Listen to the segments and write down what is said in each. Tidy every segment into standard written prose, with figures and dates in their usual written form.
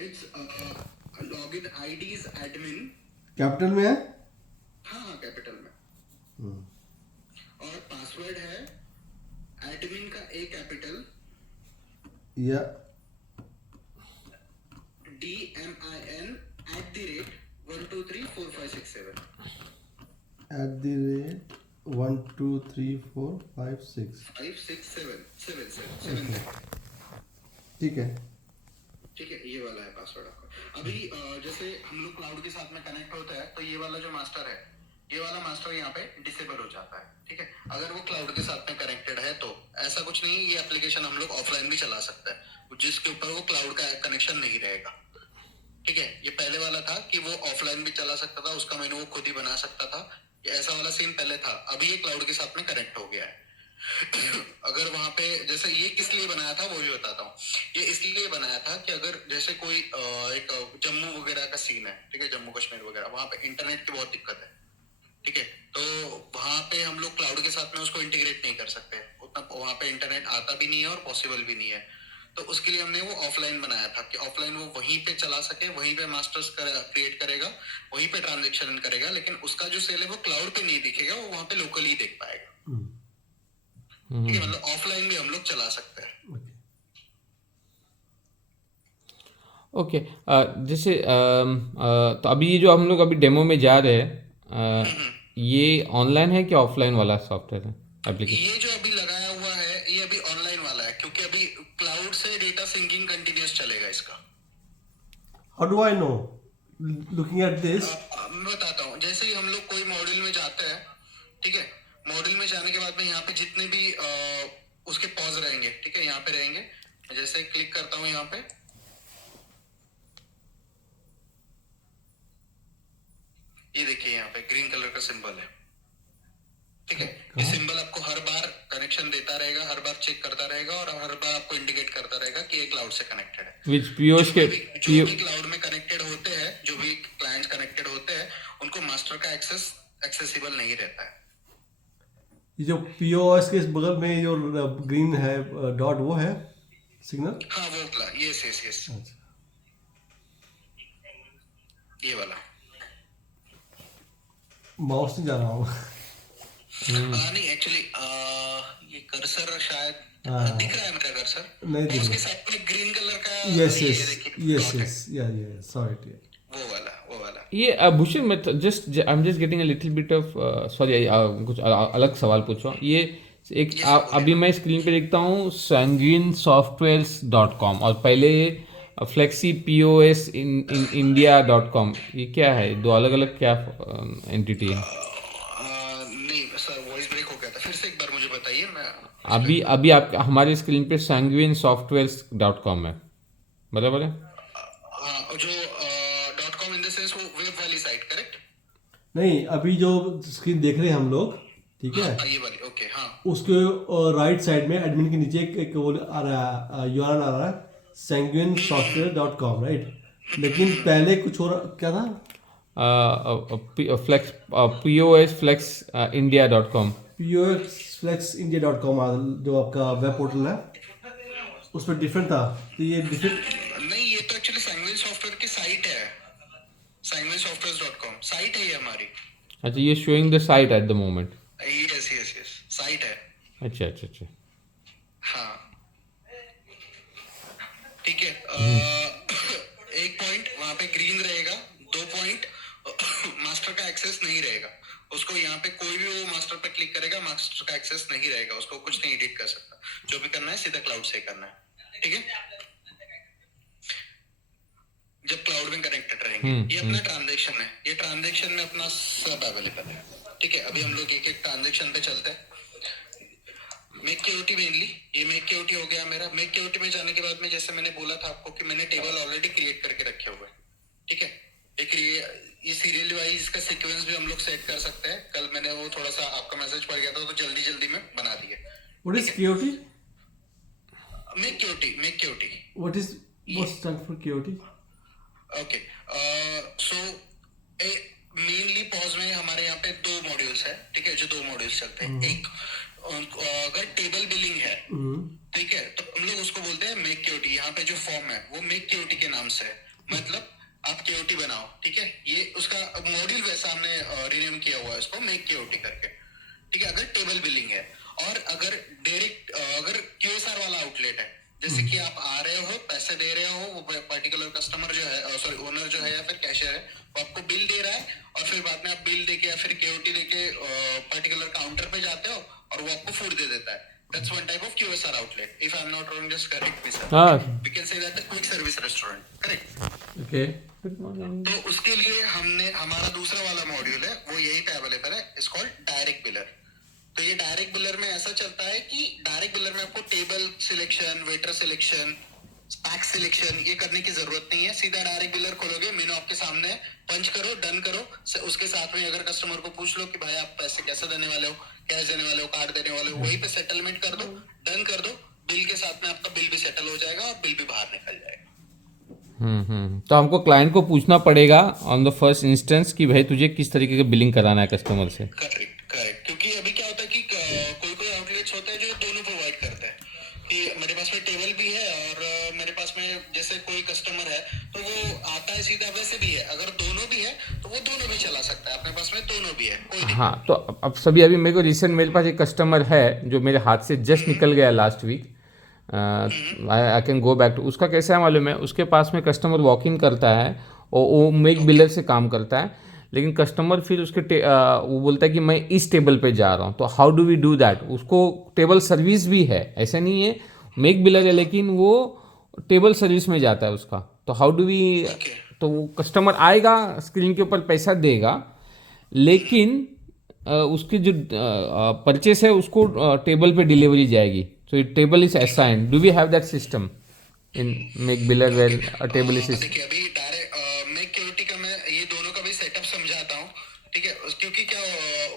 It's login ID is admin. Capital में है। हाँ हाँ, कैपिटल में। हम्म, और पासवर्ड है एडमिन का ए कैपिटल या DMIN @1234567। @1234567। 567 ठीक है। ठीक है, ये वाला है पासवर्ड आपका। अभी जैसे हम लोग क्लाउड के साथ में कनेक्ट होता है तो ये वाला जो मास्टर है, ये वाला मास्टर यहाँ पे डिसेबल हो जाता है। ठीक है, अगर वो क्लाउड के साथ में कनेक्टेड है तो ऐसा कुछ नहीं, ये एप्लीकेशन हम लोग ऑफलाइन भी चला सकते हैं जिसके ऊपर वो क्लाउड का कनेक्शन नहीं रहेगा। ठीक है, ये पहले वाला था कि वो ऑफलाइन भी चला सकता था, उसका मेनू वो खुद ही बना सकता था, ये ऐसा वाला सीन पहले था। अभी ये क्लाउड के साथ में कनेक्ट हो गया है। अगर वहां पे जैसे ये किस लिए बनाया था वो भी बताता हूँ। ये इसलिए बनाया था कि अगर जैसे कोई एक जम्मू वगैरह का सीन है, ठीक है, जम्मू कश्मीर वगैरह, वहां पे इंटरनेट की बहुत दिक्कत है। ठीक है, तो वहां पे हम लोग क्लाउड के साथ में उसको इंटीग्रेट नहीं कर सकते, उतना वहां पे इंटरनेट आता भी नहीं है और पॉसिबल भी नहीं है। तो उसके लिए हमने वो ऑफलाइन बनाया था कि ऑफलाइन वो वहीं पे चला सके, वहीं पे मास्टर्स क्रिएट करेगा, वहीं पे ट्रांजेक्शन करेगा, लेकिन उसका जो सेल है वो क्लाउड पे नहीं दिखेगा, वो वहां पे लोकली देख पाएगा। ठीक है, मतलब ऑफलाइन भी हम लोग चला सकते हैं। ओके। जैसे तो अभी ये जो हम लोग अभी डेमो में जा रहे हैं, ये ऑनलाइन है कि ऑफलाइन वाला सॉफ्टवेयर है एप्लीकेशन? ये जो अभी लगाया हुआ है ये अभी ऑनलाइन वाला है, क्योंकि अभी क्लाउड से डेटा सिंकिंग कंटिन्यूस चलेगा इसका। How do I know looking at this? मैं बताता हूँ, जैसे ही हम लोग कोई मॉड्यूल में जाते हैं, ठीक है, मॉड्यूल में जाने के बाद में यहाँ पे जितने भी उसके पॉज रहेंगे, ठीक है, यहाँ पे रहेंगे। जैसे क्लिक करता हूँ यहाँ पे, ये देखिए यहाँ पे ग्रीन कलर का सिंबल है। ठीक है, ये सिंबल आपको हर बार कनेक्शन देता रहेगा, हर बार चेक करता रहेगा और हर बार आपको इंडिकेट करता रहेगा कि ये क्लाउड से कनेक्टेड है। विच पीओएस के जो भी क्लाउड में कनेक्टेड होते हैं, जो भी क्लाइंट्स कनेक्टेड होते हैं, उनको मास्टर का एक्सेस एक्सेसिबल नहीं रहता है। ये जो पीओएस के इस बगल में जो ग्रीन है डॉट, वो है सिग्नल? हाँ, वो यस यस यस, ये वाला। माउस नहीं जा रहा हूँ। नहीं एक्चुअली ये कर्सर शायद दिख रहा है मेरा कर्सर, नहीं दिख उसके रहा। साथ में ग्रीन कलर का यस ये यस देखिए यस डॉट है, यस, या सॉरी। वो वाला। ये भूषण, मैं just I am just getting a little bit of sorry, कुछ अलग सवाल पूछो। ये एक ये सब अभी बोलिए। मैं स्क्रीन पे देखता हूँ sanguinesoftwares.com और पहले फ्लेक्सी पीओएस इन इंडिया.com। ये क्या है? दो अलग अलग क्या एंटिटी है? नहीं सर, वॉइस ब्रेक हो गया था, फिर से एक बार मुझे बताइए, मैं अभी एक्सप्लेन अभी आप हमारे स्क्रीन पे sanguinesoftwares.com है, बराबर है? हाँ, जो .com इन द सेंस वो वेब वाली साइट, करेक्ट? नहीं, अभी जो स्क्रीन देख रहे हैं हम लोग, ठीक है, हाँ, ये वाली, ओके, हाँ। उसके राइट साइड में एडमिन के नीचे एक वो आ रहा है, यूआरएल आ रहा है, sanguinesoftware.com, राइट? लेकिन पहले कुछ और क्या था? Flex POS flex इंडिया.com। poflexindia.com जो आपका वेब पोर्टल है, उस पर डिफरेंट था। तो ये डिफरेंट। नहीं, ये तो एक्चुअली सैंगविन सॉफ्टवेयर की साइट है, sanguinesoftwares.com साइट है ये हमारी। अच्छा, ये showing the site at the moment. Yes yes yes, site है। अच्छा अच्छा अच्छा। हाँ, ठीक है। एक पॉइंट वहां पे ग्रीन रहेगा, 2 पॉइंट मास्टर का एक्सेस नहीं रहेगा। उसको यहाँ पे कोई भी वो मास्टर पे क्लिक करेगा, मास्टर का एक्सेस नहीं रहेगा, उसको कुछ नहीं एडिट कर सकता। जो भी करना है सीधा क्लाउड से करना है, ठीक है, जब क्लाउड में कनेक्टेड रहेंगे। ये अपना ट्रांजेक्शन है, ये ट्रांजेक्शन में अपना सब अवेलेबल है। ठीक है, अभी हम लोग एक एक ट्रांजेक्शन पे चलते हैं। मेक केओटी मेनली, ये मेक केओटी हो गया मेरा। मेक केओटी में जाने के बाद में जैसे मैंने बोला था आपको कि मैंने टेबल ऑलरेडी क्रिएट करके रखे हुए हैं। ठीक है, ये सीरियल वाइज का सीक्वेंस भी हम लोग सेट कर सकते हैं। कल मैंने वो थोड़ा सा आपका मैसेज पड़ गया था तो जल्दी जल्दी में बना दिए। What is KOT? Make KOT what is what stand for KOT? Okay, so mainly pause में हमारे यहाँ पे 2 मॉड्यूल्स है, ठीक है, जो 2 मॉड्यूल्स चलते हैं। एक अगर टेबल बिलिंग है, ठीक है, तो हम लोग उसको बोलते हैं मेक केओटी। यहाँ पे जो फॉर्म है वो मेक केओटी के नाम से है, मतलब आप केओटी बनाओ, ठीक है। ये उसका मॉड्यूल वैसा हमने रिनेम किया हुआ है उसको मेक केओटी करके, ठीक है, अगर टेबल बिलिंग है। और अगर डायरेक्ट अगर क्यूएसआर वाला आउटलेट है, जैसे कि आप आ रहे हो, पैसे दे रहे हो, वो पर्टिकुलर कस्टमर जो है, सॉरी ओनर जो है या फिर कैशियर है, वो आपको बिल दे रहा है, और फिर बाद में आप बिल देके या फिर केओटी देके पर्टिकुलर काउंटर पे जाते हो और वो आपको फूड दे देता है। That's one type of QSR outlet. If I'm not wrong, just correct me, sir. We can say that the quick service restaurant. Correct. Okay. तो उसके लिए हमने हमारा दूसरा वाला मॉड्यूल है, वो यही पे अवेलेबल है, इट्स कॉल्ड डायरेक्ट बिलर। तो ये डायरेक्ट बिलर में ऐसा चलता है कि डायरेक्ट बिलर में आपको table selection, waiter selection, pack selection ये करने की जरूरत नहीं है। सीधा डायरेक्ट बिलर खोलोगे, मेनू आपके सामने है, पंच करो, डन करो। उसके साथ में अगर कस्टमर को पूछ लो कि भाई आप पैसे कैसे देने वाले हो, कैश देने वाले हो, कार्ड देने वाले हो, वहीं पे सेटलमेंट कर दो, डन कर दो। बिल के साथ में आपका बिल भी सेटल हो जाएगा और बिल भी बाहर निकल जाएगा। तो हमको क्लाइंट को पूछना पड़ेगा ऑन द फर्स्ट इंस्टेंस कि भाई तुझे किस तरीके का बिलिंग कराना है कस्टमर से। करेक्ट करेक्ट, क्योंकि अभी क्या होता है कि कोई कोई आउटलेट्स होते हैं जो दोनों प्रोवाइड करते हैं कि मेरे पास में टेबल भी है और मेरे पास में जैसे कोई कस्टमर है तो वो आता है सीधा, वैसे भी है अगर दोनों भी है तो वो दोनों भी चला सकता है, अपने पास में दोनों भी है, कोई दिक्कत हाँ, तो अब सभी अभी मेरे को रिसेंट मेरे पास एक कस्टमर है जो मेरे हाथ से जस्ट निकल गया last week. I can go back to उसका कैसा है मालूम है, उसके पास में कस्टमर वॉक इन करता है और वो मेक बिलर से काम करता है, लेकिन कस्टमर फिर उसके वो बोलता है कि मैं इस टेबल पे जा रहा हूँ, तो how do we do that. उसको टेबल सर्विस भी है, ऐसा नहीं है मेक बिलर है लेकिन वो टेबल सर्विस में जाता है उसका। तो हाउ डू वी, तो वो कस्टमर आएगा स्क्रीन के ऊपर पैसा देगा, लेकिन उसकी जो परचेस है उसको टेबल पे डिलीवरी जाएगी। So table is assigned. Do we have that system in make biller where a table is. देखिए अभी डायरेक्ट मेक केओटी का मैं ये दोनों का भी सेटअप समझाता हूँ, ठीक है, क्योंकि क्या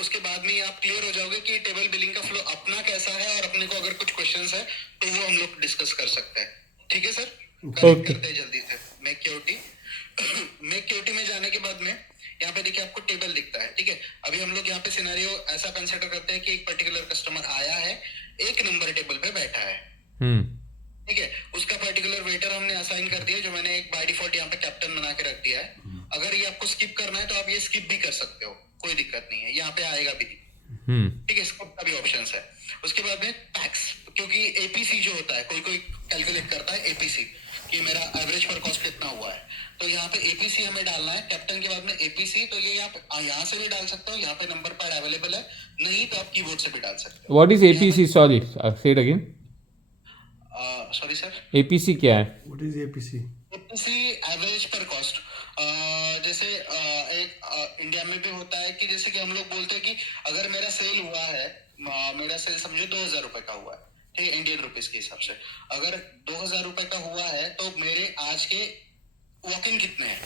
उसके बाद में आप क्लियर हो जाओगे कि टेबल बिलिंग का फ्लो अपना कैसा है, और अपने को अगर कुछ क्वेश्चंस है तो वो हम लोग डिस्कस कर सकते हैं, ठीक है सर। कनेक्ट करते हैं जल्दी से मेक केओटी। मेक केओटी में जाने के बाद में यहाँ पे देखिए आपको टेबल दिखता है, ठीक है। अभी हम लोग यहाँ पे सिनेरियो ऐसा कंसिडर करते हैं कि एक पर्टिकुलर कस्टमर आया है, एक नंबर टेबल पे बैठा है, ठीक है, उसका पर्टिकुलर वेटर हमने असाइन कर दिया, जो मैंने एक बाय डिफॉल्ट यहाँ पे कैप्टन बना के रख दिया है। अगर ये आपको स्किप करना है तो आप ये स्किप भी कर सकते हो, कोई दिक्कत नहीं है, यहाँ पे आएगा भी नहीं, ठीक है, स्किप का भी ऑप्शन है। उसके बाद में टैक्स, क्योंकि एपीसी जो होता है कोई कोई कैलकुलेट करता है एपीसी कि मेरा एवरेज पर कॉस्ट कितना हुआ है, तो यहाँ पे एपीसी हमें डालना है कैप्टन के बाद में एपीसी। तो ये आप यहाँ से भी डाल सकते हो, यहाँ पे नंबर पैड अवेलेबल है, नहीं तो आप कीबोर्ड से भी डाल सकते हो। व्हाट इज एपीसी, सॉरी से it again. Sorry sir, APC क्या है? What is APC? APC average पर कॉस्ट। जैसे एक इंडिया में भी होता है कि जैसे कि हम लोग बोलते हैं कि अगर मेरा सेल हुआ है, मेरा सेल समझो 2000 रुपए का हुआ है, ठीक है, इंडियन रुपीस के हिसाब से। अगर 2000 रुपए का हुआ है तो मेरे आज के वॉक इन कितने हैं,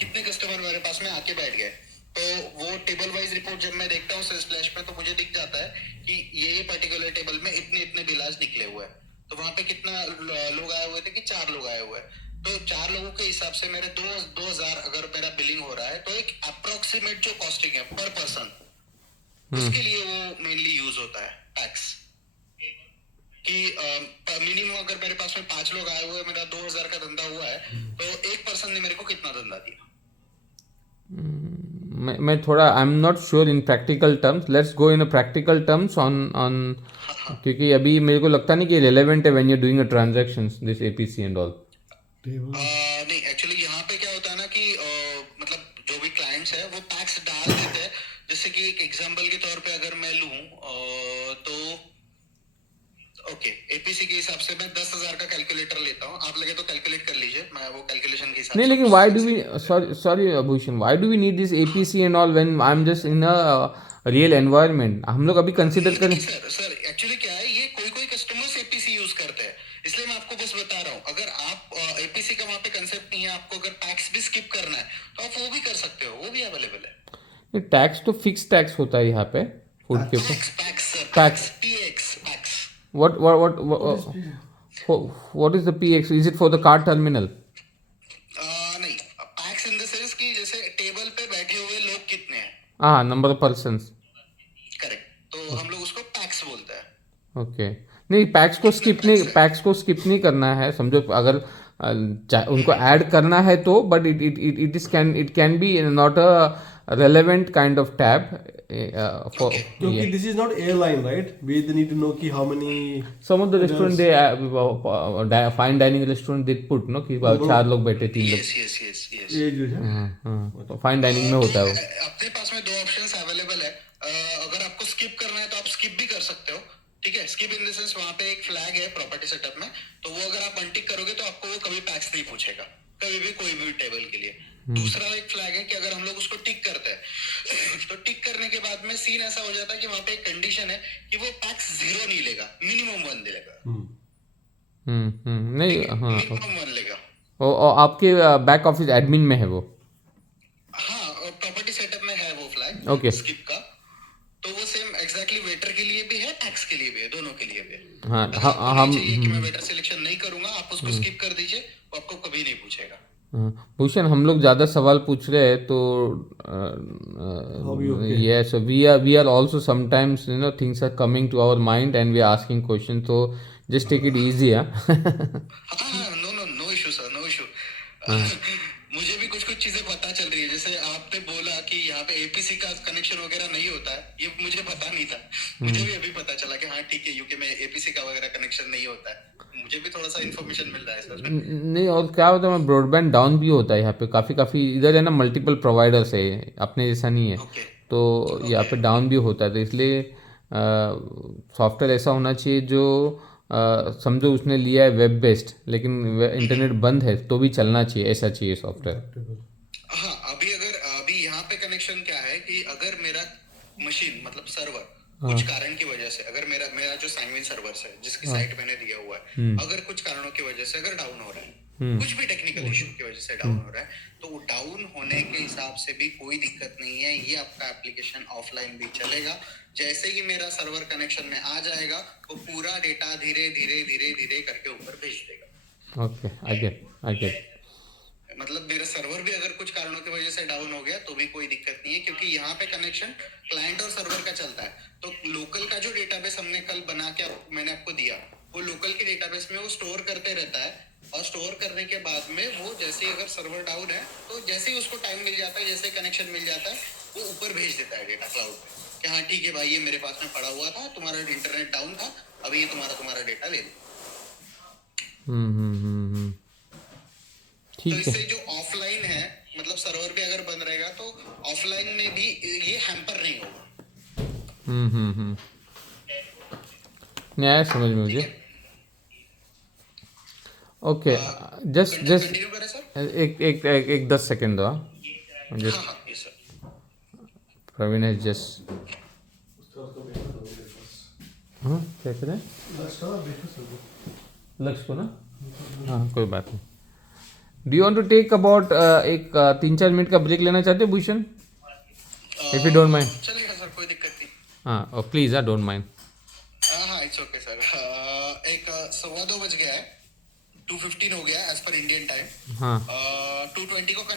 कितने कस्टमर मेरे पास में आके बैठ गए, तो वो टेबल वाइज रिपोर्ट जब मैं देखता हूँ सेल्स फ्लैश पे, तो मुझे दिख जाता है कि ये पर्टिकुलर टेबल में इतने इतने बिल आज निकले हुए हैं। तो वहां पे कितना लोग आए हुए थे कि 4 लोग आए हुए हैं, तो 4 लोगों के हिसाब से मेरे 2000 अगर मेरा बिलिंग हो रहा है, तो एक अप्रोक्सीमेट जो कॉस्टिंग है पर पर्सन, उसके लिए वो मेनली यूज होता है टैक्स। कि मिनिमम अगर मेरे पास में 5 लोग आए हुए, मेरा 2000 का धंधा हुआ है, तो एक पर्सन ने मेरे को कितना धंधा दिया। मैं थोड़ा I am not sure in practical terms, let's go in practical terms on क्योंकि अभी मेरे को लगता नहीं कि रेलेवेंट है when you are doing a transactions this APC and all. नहीं एक्चुअली यहाँ पे क्या होता है ना कि मतलब जो भी क्लाइंट्स है वो टैक्स डाल देते हैं। जैसे कि एक एग्जांपल के तौर पे अगर मैं लूं तो ओके, एपीसी के हिसाब से मैं 10,000 का कैलकुलेटर लेता हूँ, आप लगे तो कैलकुलेट कर लीजिए, मैं वो कैलकुलेशन के हिसाब नहीं, से। लेकिन why do we, sorry Bhushan, why do we need this APC and all when I am just in a real environment? हम लोग अभी कंसीडर करें। सर एक्चुअली क्या है, ये कोई कोई कस्टमर्स एपीसी यूज करते हैं, इसलिए मैं आपको बस बता रहा हूँ। अगर आप एपीसी का वहाँ पे कंसेप्ट नहीं है, आपको अगर टैक्स भी स्किप करना है तो आप वो भी कर सकते हो, वो भी अवेलेबल है। टैक्स तो फिक्स टैक्स होता है यहाँ पे फूड के ऊपर। Tax sir, tax px tax. what what is the PX? Is it for the car terminal? नहीं, टैक्स इन द सेंस कि जैसे टेबल पे बैठे हुए लोग कितने हैं। हाँ, नंबर ऑफ पर्सन्स। करेक्ट, तो हम लोग उसको टैक्स बोलते हैं। ओके नहीं पैक्स को स्किप नहीं करना है समझो अगर उनको ऐड करना है तो but it can be not a relevant kind of tab for क्योंकि this is not airline right, we need to know कि how many some of the restaurant they fine dining restaurant they put no कि 4 लोग बैठे 3 लोग yes ये जो है हाँ तो फाइन डाइनिंग में होता है वो अपने पास में 2 ऑप्शंस अवेलेबल है। अगर आपको स्किप करना है तो आप स्किप भी कर सकते हो, ठीक है। स्किप इन द सेंस वहां पे एक फ्लैग है प्रॉपर्टी सेटअप में, तो वो अगर आप अनटिक करोगे तो आपको वो कभी पैक्स नहीं पूछेगा, कभी भी कोई भी टेबल के लिए। दूसरा एक फ्लैग है कि अगर हम लोग उसको टिक करते हैं तो टिक करने के बाद में सीन ऐसा हो जाता है कि वहां पे एक कंडीशन है कि वो पैक्स 0 नहीं लेगा, मिनिमम 1 लेगा। नहीं हाँ मिनिमम 1 लेगा। और आपके बैक ऑफिस एडमिन में है वो हाँ, और प्रॉपर्टी सेटअप में है वो फ्लैग ओके स्किप का, तो वो सेम एग्जैक्टली वेटर के लिए भी है, टैक्स के लिए भी है, दोनों के लिए भी है। हाँ अगर आपको हम नहीं चाहिए कि मैं वेटर सिलेक्शन नहीं करूंगा, आप उसको स्किप कर दीजिए, वो आपको कभी नहीं पूछेगा। भूषण हम लोग ज़्यादा सवाल पूछ रहे हैं तो yes we are also sometimes you know things are coming to our mind and we are asking question तो जस्ट टेक इट ईजी हाँ no issue sir, no issue. मुझे भी कुछ चीजें पता चल रही है, जैसे आपने बोला कि यहाँ पे एपीसी का कनेक्शन वगैरह नहीं होता है, ये मुझे पता नहीं था। मुझे भी अभी पता चला कि हाँ ठीक है, यूके में एपीसी का वगैरह कनेक्शन नहीं होता है। मुझे भी थोड़ा सा इन्फॉर्मेशन मिल रहा है सर। नहीं और क्या होता है ब्रॉडबैंड डाउन भी होता है यहाँ पे काफ़ी इधर है ना मल्टीपल प्रोवाइडर्स है अपने जैसा नहीं है ओके तो यहाँ पे डाउन भी होता है तो इसलिए सॉफ्टवेयर ऐसा होना चाहिए जो समझो उसने लिया है वेब बेस्ड लेकिन इंटरनेट बंद है तो भी चलना चाहिए ऐसा चाहिए सॉफ्टवेयर हाँ, अभी यहाँ पे कनेक्शन क्या है कि अगर मेरा मशीन मतलब सर्वर कुछ कारण की वजह से, अगर मेरा जो सैंगविन सर्वर्स है जिसकी साइट मैंने दिया हुआ है, अगर कुछ कारणों की वजह से अगर डाउन हो रहा है, कुछ भी टेक्निकल इशू की वजह से डाउन हो रहा है, तो वो डाउन होने के हिसाब से भी कोई दिक्कत नहीं है, ये आपका एप्लीकेशन ऑफलाइन भी चलेगा। जैसे ही मेरा सर्वर कनेक्शन में आ जाएगा, वो पूरा डेटा धीरे धीरे करके ऊपर भेज देगा। ओके आई गेट मतलब मेरा सर्वर भी अगर कुछ कारणों की वजह से डाउन हो गया तो भी कोई दिक्कत नहीं है, क्योंकि यहाँ पे कनेक्शन क्लाइंट और सर्वर का चलता है। तो लोकल का जो डेटाबेस हमने कल बना के मैंने आपको दिया, वो लोकल के डेटाबेस में वो स्टोर करते रहता है, और स्टोर करने के बाद में वो जैसे ही अगर सर्वर डाउन है तो जैसे ही उसको टाइम मिल जाता है, जैसे कनेक्शन मिल जाता है, वो ऊपर भेज देता है डेटा क्लाउड पे कि हाँ ठीक है भाई, ये मेरे पास में पड़ा हुआ था, तुम्हारा इंटरनेट डाउन था, अभी ये तुम्हारा डेटा ले लो। तो ठीक इससे है जो ऑफलाइन है, मतलब सर्वर भी अगर बंद रहेगा तो ऑफलाइन में भी ये हैम्पर नहीं होगा। नहीं आया समझ में मुझे ओके जस्ट कंटिन्यू करें सर। एक 10 सेकेंड दो जस्ट हाँ ये सर। प्रवीण है जस्ट हाँ क्या करें लक्ष्य को ना हाँ कोई बात नहीं do you want to take about एक 3-4 मिनट का ब्रेक लेना चाहते हो Bhushan if you don't mind चलेगा सर, कोई दिक्कत नहीं। हाँ प्लीज डोंट माइंड हाँ इट्स ओके सर। एक 2:15 बज गया है, 2:15 हो गया एज पर इंडियन टाइम। हाँ 2:20 को